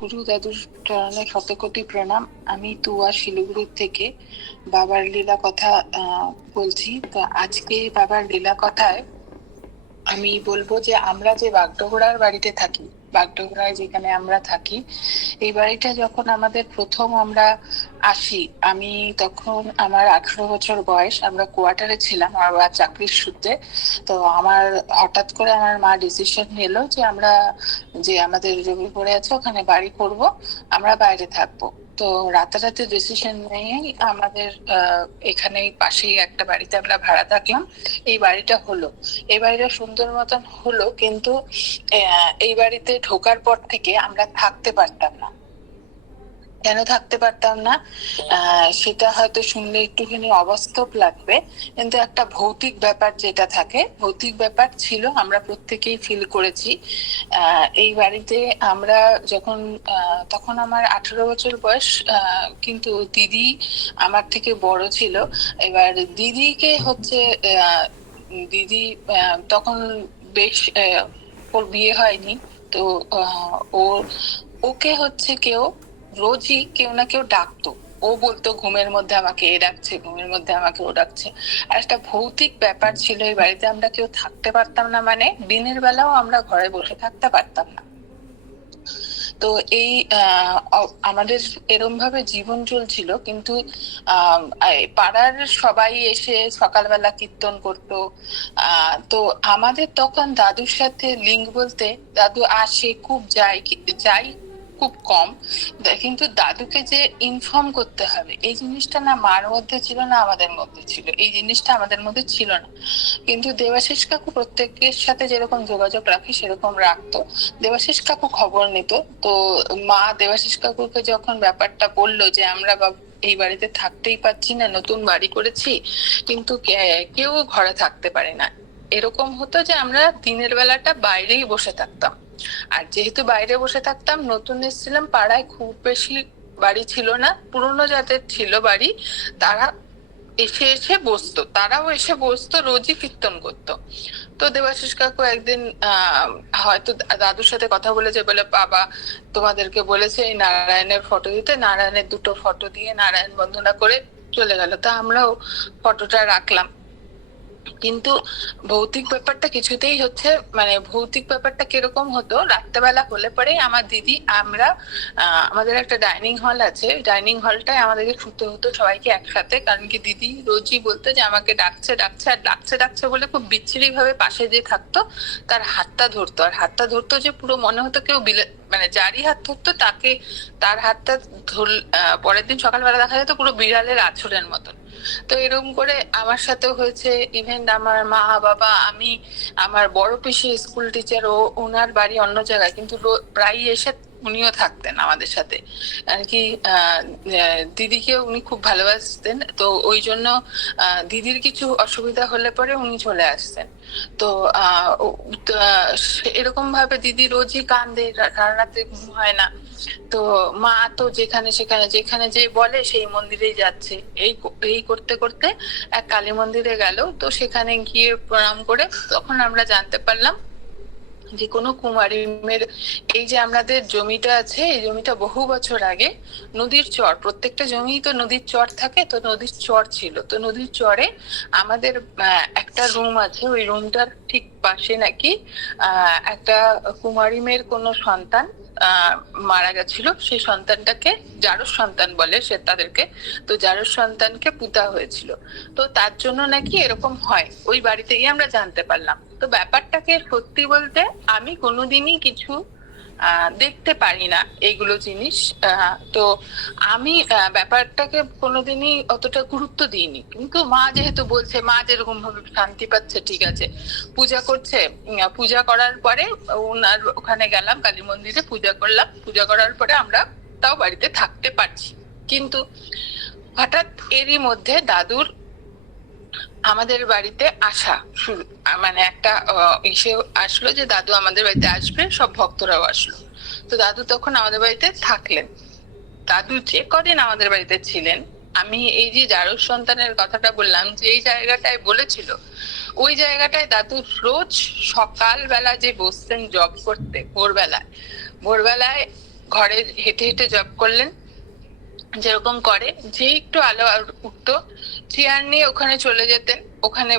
গুরু দাদুর চরণে শতকোটি প্রণাম। আমি তুয়া শিলিগুড়ির থেকে বাবার লীলা কথা বলছি। তো আজকে বাবার লীলা কথায় আমি বলব যে, আমরা যে বাগডোগরার বাড়িতে থাকি বাগডোগরায় যেখানে আমরা থাকি, এই বাড়িটা যখন আমাদের প্রথম আমরা আসি, আমি তখন আমার আঠারো বছর বয়স, আমরা কোয়ার্টারে ছিলাম, আমার চাকরির সূত্রে। তো আমার হঠাৎ করে আমার মা ডিসিশন নিল যে আমরা যে আমাদের জমি পড়ে আছে, ওখানে বাড়ি করব, আমরা বাইরে থাকব। তো রাতারাতি ডিসিশন নিয়েই আমাদের আহ, এখানেই পাশেই একটা বাড়িতে আমরা ভাড়া থাকলাম। এই বাড়িটা হলো। এই বাড়িটা সুন্দর মতন হলো কিন্তু এই বাড়িতে ঢোকার পর থেকে আমরা থাকতে পারতাম না। কেন থাকতে পারতাম না? সেটা হয়তো শুনলে একটুখানি অবাস্তব লাগবে, কিন্তু একটা ভৌতিক ব্যাপার যেটা থাকে, ভৌতিক ব্যাপার ছিল আমরা প্রত্যেকেই ফিল করেছি। এই বাড়িতে আমরা যখন তখন আমার আঠারো বছর বয়স কিন্তু দিদি আমার থেকে বড় ছিল। এবার দিদিকে হচ্ছে দিদি তখন বেশ ওর বিয়ে হয়নি। তো ওর ওকে হচ্ছে কেউ রোজই কেউ না কেউ ডাকতো। ও বলতো, ঘুমের মধ্যে আমাকে এ ডাকছে, ঘুমের মধ্যে আমাকে ও ডাকছে। আর একটা ভৌতিক ব্যাপার ছিল এই বাড়িতে, আমরা কেউ থাকতে পারতাম না। মানে দিনের বেলাও আমরা ঘরে বসে থাকতে পারতাম না। তো এই আমাদের এরম ভাবে জীবন চলছিল, কিন্তু পাড়ার সবাই এসে সকালবেলা কীর্তন করতো। তো আমাদের তখন দাদুর সাথে লিঙ্ক বলতে, দাদু আসে, খুব যাই যাই খুব কম। কিন্তু দাদুকে যে ইনফর্ম করতে হবে, এই জিনিসটা না মার মধ্যে ছিল না আমাদের মধ্যে ছিল। এই জিনিসটা আমাদের মধ্যে ছিল না। কিন্তু দেবাশিস কাকু প্রত্যেকের সাথে যেরকম যোগাযোগ রাখে, সেরকম রাখতো। দেবাশিস কাকু খবর নিত। তো মা দেবাশিস কাকুকে যখন ব্যাপারটা বলল যে, আমরা এই বাড়িতে থাকতেই পাচ্ছি না, নতুন বাড়ি করেছি, কিন্তু কেউ ঘরে থাকতে পারে না। এরকম হতো যে, আমরা দিনের বেলাটা বাইরেই বসে থাকতাম। আর যেহেতু বাইরে বসে থাকতাম, নতুন এসেছিলাম, পাড়ায় খুব বেশি বাড়ি ছিল না, পুরনো যাদের ছিল বাড়ি, তারা এসে এসে বসতো, তারাও এসে বসতো, রোজই কীর্তন করতো। তো দেবাশিস কাকু একদিন, আহ, হয়তো দাদুর সাথে কথা বলেছে বলে, বাবা, তোমাদেরকে বলেছে এই নারায়ণের ফটো দিতে, নারায়ণের দুটো ফটো দিয়ে নারায়ণ বন্দনা করে চলে গেল। তা আমরাও ফটোটা রাখলাম। কিন্তু ভৌতিক ব্যাপারটা কিছুতেই হচ্ছে মানে ভৌতিক ব্যাপারটা কীরকম হতো, রাত্রেবেলা হলে পরে আমার দিদি, আমরা আমাদের একটা ডাইনিং হল আছে, ডাইনিং হলটায় আমাদেরকে শুতে হতো সবাইকে একসাথে, কারণ কি দিদি রোজই বলতো যে আমাকে ডাকছে ডাকছে, আর ডাকছে ডাকছে বলে খুব বিচ্ছিরি ভাবে পাশে যে থাকতো, তার হাতটা ধরতো। আর হাতটা ধরতো যে পুরো মনে হতো কেউ বিলে মানে যারই হাত ধরতো তাকে, তার হাতটা ধর পরের দিন সকালবেলা দেখা যেত পুরো বিড়ালের আছরের মতন। তো এরকম করে আমার সাথে হয়েছে। ইভেন আমার মা, বাবা, আমি, আমার বড় পিসি স্কুল টিচার ও, ওনার বাড়ি অন্য জায়গায়। কিন্তু প্রায়ই এসে উনিও থাকতেন আমাদের সাথে। আর কি দিদিকে উনি খুব ভালোবাসতেন। তো ওই জন্য দিদির কিছু অসুবিধা হলে পরে উনি চলে আসতেন। তো এরকম ভাবে দিদি রোজই কান্দে রা- সারা রাতে ঘুম হয় না। তো মা তো যেখানে সেখানে, যেখানে যে বলে সেই মন্দিরেই যাচ্ছে। এই এই করতে করতে এক কালী মন্দিরে গেল, তো সেখানে গিয়ে প্রণাম করে তখন আমরা জানতে পারলাম যে কোনো কুমারী মেয়ের এই যে আমাদের জমিটা আছে, এই জমিটা বহু বছর আগে নদীর চর, প্রত্যেকটা জমি তো নদীর চর থাকে, তো নদীর চর ছিল। তো নদীর চরে আমাদের একটা রুম আছে, ওই রুমটার ঠিক পাশে নাকি একটা কুমারী মেয়ের কোনো সন্তান মারা গেছিল, সেই সন্তানটাকে জারস সন্তান বলে সে তাদেরকে, তো জারস সন্তানকে পুতা হয়েছিল। তো তার জন্য নাকি এরকম হয়, ওই বাড়িতেই আমরা জানতে পারলাম। তো ব্যাপারটাকে সত্যি বলতে আমি কোনোদিনই কিছু দেখতে পারি না এইগুলো জিনিস। তো আমি ব্যাপারটাকে কোনোদিনই অতটা গুরুত্ব দিইনি। কিন্তু মা যেহেতু বলছে, মা যেরকম ভাবে শান্তি পাচ্ছে, ঠিক আছে। পূজা করছে পূজা করার পরে ওনার ওখানে গেলাম, কালী মন্দিরে পূজা করলাম। পূজা করার পরে আমরা তাও বাড়িতে থাকতে পারছি। কিন্তু হঠাৎ এরই মধ্যে দাদুর আমাদের বাড়িতে আসা শুরু মানে একটা ইসে আসলো যে দাদু আমাদের বাড়িতে আসবে, সব ভক্তরাও আসলো। তো দাদু তখন আমাদের বাড়িতে থাকলেন। দাদু যে কদিন আমাদের বাড়িতে ছিলেন, আমি এই যে জারুর সন্তানের কথাটা বললাম যে এই জায়গাটায় বলেছিল, ওই জায়গাটায় দাদু রোজ সকালবেলা যে বসতেন জব করতে, ভোরবেলায় ভোরবেলায় ঘরে হেঁটে হেঁটে জব করলেন যেরকম করে, যে একটু আলো উঠতো চেয়ার নিয়ে ওখানে চলে যেতেন, ওখানে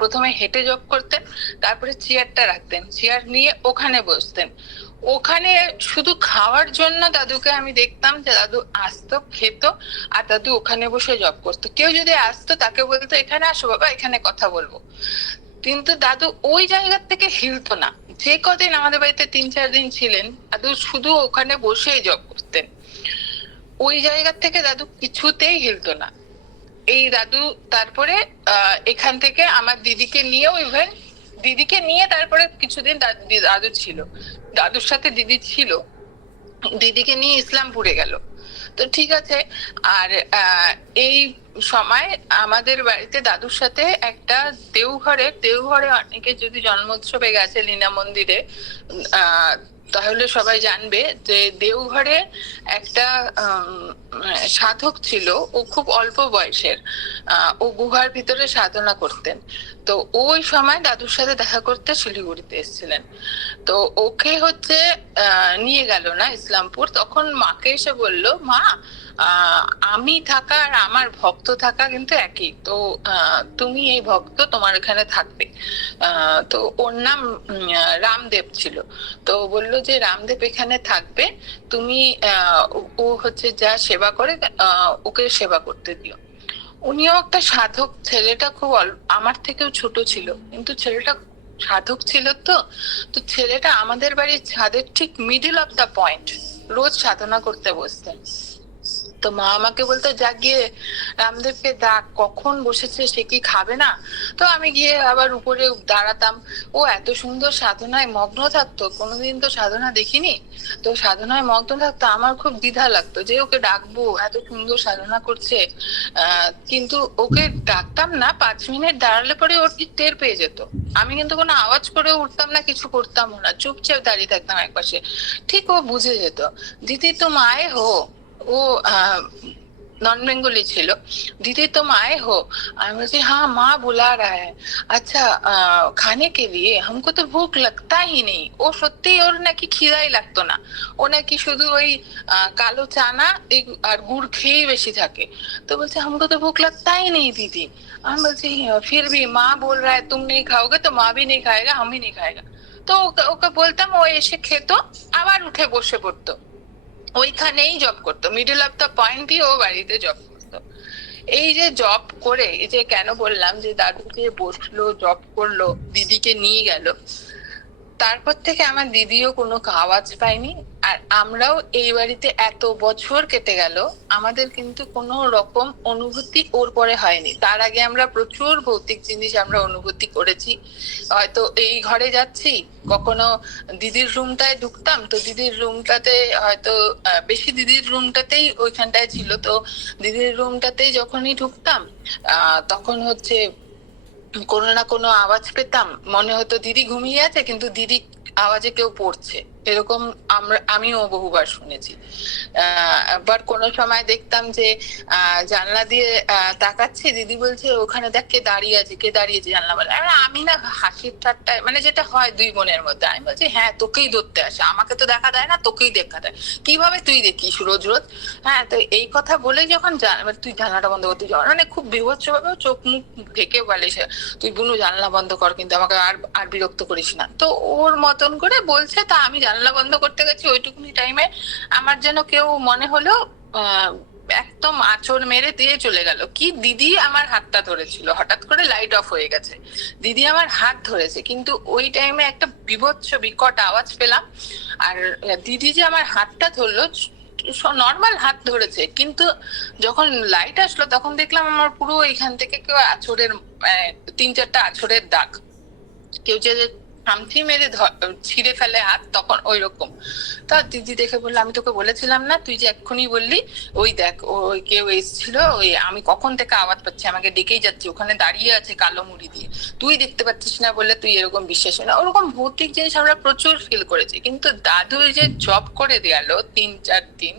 প্রথমে হেঁটে জব করতেন, তারপরে চেয়ারটা রাখতেন চেয়ার নিয়ে ওখানে বসতেন। ওখানে শুধু খাওয়ার জন্য দাদুকে আমি দেখতাম যে দাদু আসতো, খেত, আর দাদু ওখানে বসে জব করতো। কেউ যদি আসতো, তাকে বলতো, এখানে আসো বাবা, এখানে কথা বলব। কিন্তু দাদু ওই জায়গার থেকে হিলতো না। যে কদিন আমাদের বাড়িতে তিন চার দিন ছিলেন, দাদু শুধু ওখানে বসেই জব ওই জায়গার থেকে দাদু কিছুতেই হিলতো না। এই দাদু তারপরে এখান থেকে আমার দিদিকে নিয়েও ইভেন দিদিকে নিয়ে তারপরে কিছুদিন দাদ- ছিল। দাদুর সাথে দিদি ছিল। দিদিকে নিয়ে ইসলামপুরে গেল। তো ঠিক আছে, আর এই সময় আমাদের বাড়িতে দাদুর সাথে একটা দেওঘরে দেওঘরে অনেকে যদি জন্মোৎসবে গেছে লীনা মন্দিরে তাহলে সবাই জানবে যে দেওঘরে একটা সাধক ছিল, ও খুব অল্প বয়সের। ও গুহার ভিতরে সাধনা করতেন। তো ওই সময় দাদুর সাথে দেখা করতে শিলিগুড়িতে এসেছিলেন। তো ওকে হচ্ছে নিয়ে গেল না ইসলামপুর। তখন মাকে এসে বলল, মা আমি থাকা আর আমার ভক্ত থাকা কিন্তু একই। তো তুমি এই ভক্ত, তোমার এখানে থাকবে। তো ওর নাম রামদেব ছিল। তো বলল যে, রামদেব এখানে থাকবে। তুমি ও- হচ্ছে যা সেবা করে ওকে সেবা করতে দিও। উনিও একটা সাধক, ছেলেটা খুব আমার থেকেও ছোট ছিল। কিন্তু ছেলেটা সাধক ছিল তো। তো ছেলেটা আমাদের বাড়ির ছাদের ঠিক মিডিল অফ দা পয়েন্ট রোজ সাধনা করতে বসতেন। তো মা আমাকে বলতো যা গিয়ে রামদেবকে ডাক, কখন বসেছে, সে কি খাবে না? তো আমি গিয়ে আবার উপরে দাঁড়াতাম। ও এত সুন্দর সাধনায় মগ্ন থাকতো, কোনোদিন তো সাধনা দেখিনি। তো সাধনায় মগ্ন থাকতো, আমার খুব দ্বিধা লাগতো যে ওকে ডাকবো, এত সুন্দর সাধনা করছে। কিন্তু ওকে ডাকতাম না, পাঁচ মিনিট দাঁড়ালে পরে ওর ঠিক টের পেয়ে যেত। আমি কিন্তু কোনো আওয়াজ করে উঠতাম না, কিছু করতাম না, চুপচাপ দাঁড়িয়ে থাকতাম একপাশে। ঠিক ও বুঝে যেত, দিদি তো মায়ে হো? ও नॉन बेंगोली ছিল दीदी तुम आए हो আমি বলছি हाँ माँ बुला रहा है अच्छा अ, खाने के लिए हमको तो भूख लगता ही नहीं ও সত্যি ওর নাকি খিদাই লাগতো না ও নাকি শুধু ওই আহ, কালো চানা এই- আর গুড় খেয়েই বেশি থাকে তো বলছে हमको तो भूख लगता ही नहीं दीदी আমি বলছি फिर भी माँ बोल रहा है तुम नहीं खाओगे तो माँ भी नहीं खाएगा हम भी नहीं खाएगा তো ওকে- ওকে বলতাম ও এসে খেত আবার উঠে বসে পড়তো ওইখানেই জব করতো। মিডল অফ দ্য পয়েন্ট দিয়ে ও বাড়িতে জব করতো। এই যে জব করে, এই যে কেন বললাম যে দাদুকে বসল জব করল, দিদিকে নিয়ে গেল তারপর থেকে আমার দিদিও কোনো আওয়াজ পায়নি। আর আমরাও এই বাড়িতে এত বছর কেটে গেল, আমাদের কিন্তু কোনো রকম অনুভূতি ওর পরে হয়নি। তার আগে আমরা প্রচুর ভৌতিক জিনিস আমরা অনুভূতি করেছি। হয়তো এই ঘরে যাচ্ছি, কখনো দিদির রুমটায় ঢুকতাম, তো দিদির রুমটাতে হয়তো বেশি দিদির রুমটাতেই ওইখানটায় ছিল। তো দিদির রুমটাতেই যখনই ঢুকতাম তখন হচ্ছে কোনো না কোনো আওয়াজ পেতাম। মনে হতো, দিদি ঘুমিয়ে আছে, কিন্তু দিদি আওয়াজে কেউ পড়ছে। এরকম আমরা আমিও বহুবার শুনেছি। আহ, কোনো সময় দেখতাম যে জানলা দিয়ে তাকাচ্ছি দিদি বলছে ওখানে দেখ কে দাঁড়িয়ে আছে কে দাঁড়িয়েছে জানলা বলে। আমি না হাসির ঠাট্টায় মানে যেটা হয় দুই বোনের মধ্যে আমি বলছি হ্যাঁ তোকেই ধরতে আসে আমাকে তো দেখা দেয় না তোকেই দেখা দেয়। কীভাবে তুই দেখিস রোজ রোজ? হ্যাঁ তো এই কথা বলে যখন জান- তুই জানলাটা বন্ধ করতে যাও মানে খুব বিভৎস ভাবে চোখ মুখ ঢেকে বলে সে তুই বুনু জানলা বন্ধ কর কিন্তু আমাকে আর আর বিরক্ত করিস না। তো ওর মতন করে বলছে তা আমি জানলা বন্ধ করতে গেছি, ওইটুকুনি টাইমে আমার যেন কেউ মনে হলো একদম আঁচড় মেরে দিয়ে চলে গেল। কি দিদি আমার হাতটা ধরেছিল, হঠাৎ করে লাইট অফ হয়ে গেছে। দিদি আমার হাত ধরেছে, কিন্তু ওই টাইমে একটা বিভৎস, বিকট আওয়াজ পেলাম। আর দিদি যে আমার হাতটা ধরলো নর্মাল হাত ধরেছে, কিন্তু যখন লাইট আসলো, তখন দেখলাম আমার পুরো এখান থেকে কেউ আছরের তিন চারটা আছরের দাগ। কেউ যে খামচি মেরে ছিঁড়ে ফেলে হাত, তখন ওই রকম তা দিদি দেখে বলল, আমি তোকে বলেছিলাম না, তুই যে এক্ষুনি বললি, ওই দেখ ওই কেউ এসেছিল, ওই আমি কখন থেকে আওয়াজ পাচ্ছি, আমাকে ডেকেই যাচ্ছে, ওখানে দাঁড়িয়ে আছে কালো মুড়ি দিয়ে। তুই দেখতে পাচ্ছিস না বলে তুই এরকম বিশ্বাস না। ওরকম ভৌতিক জিনিস আমরা প্রচুর ফিল করেছি। কিন্তু দাদু যে জব করে গেল তিন, চার দিন,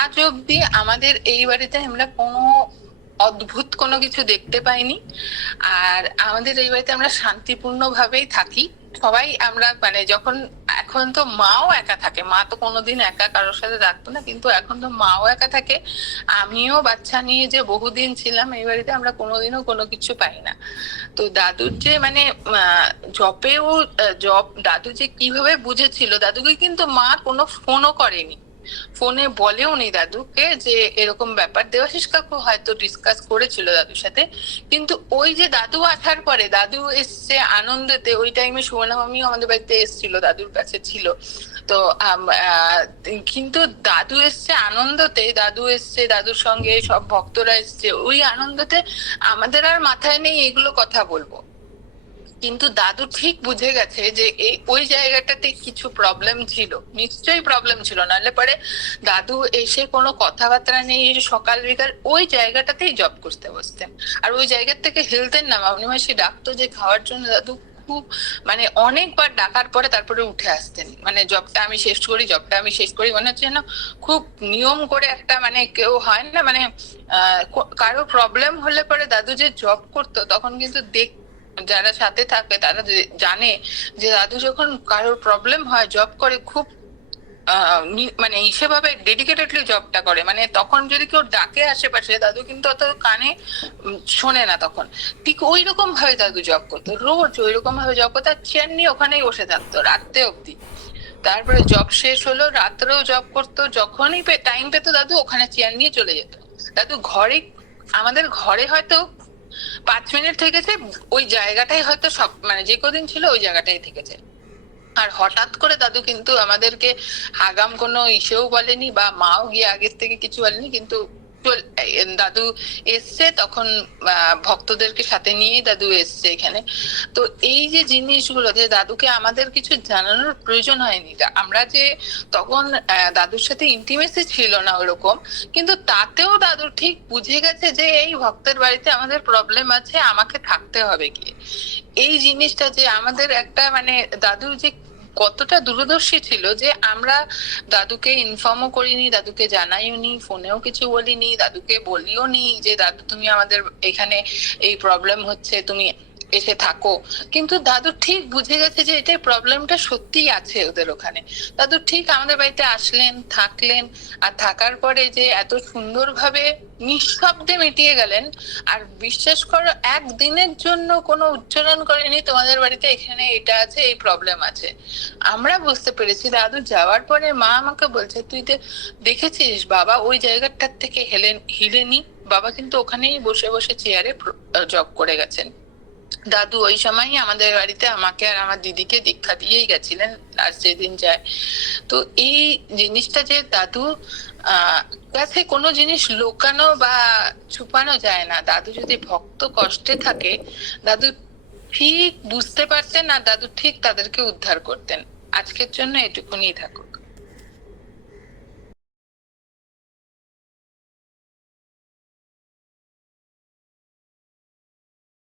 আজ অব্দি আমাদের এই বাড়িতে আমরা কোনো অদ্ভুত কোনো কিছু দেখতে পাইনি। আর আমাদের এই বাড়িতে আমরা শান্তিপূর্ণ ভাবেই থাকি। সবাই আমরা মানে যখন, এখন তো মাও একা থাকে। মা তো কোনোদিন একা কারোর সাথে থাকতো না, কিন্তু এখন তো মাও একা থাকে। আমিও বাচ্চা নিয়ে যে বহুদিন ছিলাম, এই বাড়িতে আমরা কোনোদিনও কোনো কিছু পাই না। তো দাদুর যে মানে জবেও জব দাদু যে কীভাবে বুঝেছিল, দাদুকে কিন্তু মা কোনো ফোনও করেনি। ফোনে বলেও নি দাদুকে যে এরকম ব্যাপার। দেবাশিস কাকু হয়তো ডিসকাস করেছিল দাদুর সাথে। কিন্তু ওই যে দাদু আসার পরে, দাদু এসছে আনন্দেতে, ওই টাইমে সুবর্ণা মামিও আমাদের বাড়িতে এসেছিল, দাদুর কাছে ছিল। তো কিন্তু দাদু এসছে আনন্দতে, দাদু এসছে দাদুর সঙ্গে, সব ভক্তরা এসছে। ওই আনন্দতে আমাদের আর মাথায় নেই এগুলো কথা বলব। কিন্তু দাদু ঠিক বুঝে গেছে যে এই ওই জায়গাটাতে কিছু প্রবলেম ছিল। নিশ্চয়ই প্রবলেম ছিল। নাহলে পরে দাদু এসে কোনো কথাবার্তা নেই সকাল বিকাল ওই জায়গাটাতেই জব করতে বসতেন। আর ওই জায়গার থেকে হেলতেন না মামনি মাসি ডাকতো যে খাওয়ার জন্য দাদু খুব মানে অনেকবার ডাকার পরে তারপরে উঠে আসতেন। মানে জবটা আমি শেষ করি জবটা আমি শেষ করি। মনে হচ্ছে যেন খুব নিয়ম করে একটা মানে কেউ হয় না মানে কারও প্রবলেম হলে পরে দাদু যে জব করতো, তখন কিন্তু দেখ যারা সাথে থাকে তারা জানে যে দাদু যখন কারোর প্রবলেম হয় জব করে খুব মানে সেভাবে ডেডিকেটেডলি জবটা করে। মানে তখন যদি কেউ ডাকে আশেপাশে, দাদু কিন্তু অত কানে শোনে না তখন। ঠিক ওই রকম ভাবে দাদু জব করতো। রোজ ওই রকম ভাবে জব করতো। আর চেয়ার নিয়ে ওখানেই বসে থাকতো রাত্রে অব্দি তারপরে জব শেষ হলো, রাত্রেও জব করতো। যখনই টাইম পেতো, দাদু ওখানে চেয়ার নিয়ে চলে যেত। দাদু ঘরে, আমাদের ঘরে হয়তো পাঁচ মিনিট থেকেছে, ওই জায়গাটাই হয়তো সব মানে যে কদিন ছিল ওই জায়গাটাই থেকেছে। আর হঠাৎ করে দাদু কিন্তু আমাদেরকে আগাম কোনো ইসেও বলেনি বা মাও গিয়ে আগের থেকে কিছু বলেনি, কিন্তু দাদু এসছে, তখন ভক্তদেরকে সাথে নিয়েই দাদু এসছে এখানে। তো এই যে জিনিসগুলো যে দাদুকে আমাদের কিছু জানানোর প্রয়োজন হয়নি আমরা যে তখন দাদুর সাথে ইন্টিমেসি ছিল না ওরকম, কিন্তু তাতেও দাদু ঠিক বুঝে গেছে যে এই ভক্তের বাড়িতে আমাদের প্রবলেম আছে, আমাকে থাকতে হবে কি এই জিনিসটা যে আমাদের একটা মানে দাদুর যে কতটা দূরদর্শী ছিল যে আমরা দাদুকে ইনফর্মও করিনি, দাদুকে জানাইও নি ফোনেও কিছু বলিনি, দাদুকে বলিও নি যে, দাদু, তুমি আমাদের এখানে এই প্রবলেম হচ্ছে, তুমি এসে থাকো। কিন্তু দাদু ঠিক বুঝে গেছে যে এটা প্রবলেমটা সত্যিই আছে ওদের ওখানে। দাদু ঠিক আমাদের বাড়িতে আসলেন, থাকলেন, আর থাকার পরে যে এত সুন্দরভাবে নিঃশব্দে মিটিয়ে গেলেন, আর বিশ্বাস করো একদিনের জন্য কোনো উচ্চারণ করেনি, তোমাদের বাড়িতে এখানে এটা আছে, এই প্রবলেম আছে। আমরা বুঝতে পেরেছি, দাদু যাওয়ার পরে মা আমাকে বলছে, তুই তো দেখেছিস, বাবা ওই জায়গাটার থেকে হেলেন, হিলেনি? বাবা কিন্তু ওখানেই বসে বসে চেয়ারে জব করে গেছেন। দাদু ওই সময়ই আমাদের বাড়িতে আমাকে আর আমার দিদিকে দীক্ষা দিয়েই গেছিলেন আর যেদিন যায়। তো এই জিনিসটা যে দাদু কাছে কোনো জিনিস লুকানো বা ছুপানো যায় না। দাদু যদি ভক্ত কষ্টে থাকে, দাদু ঠিক বুঝতে পারতেন আর দাদু ঠিক তাদেরকে উদ্ধার করতেন। আজকের জন্য এটুকুনি থাকুক।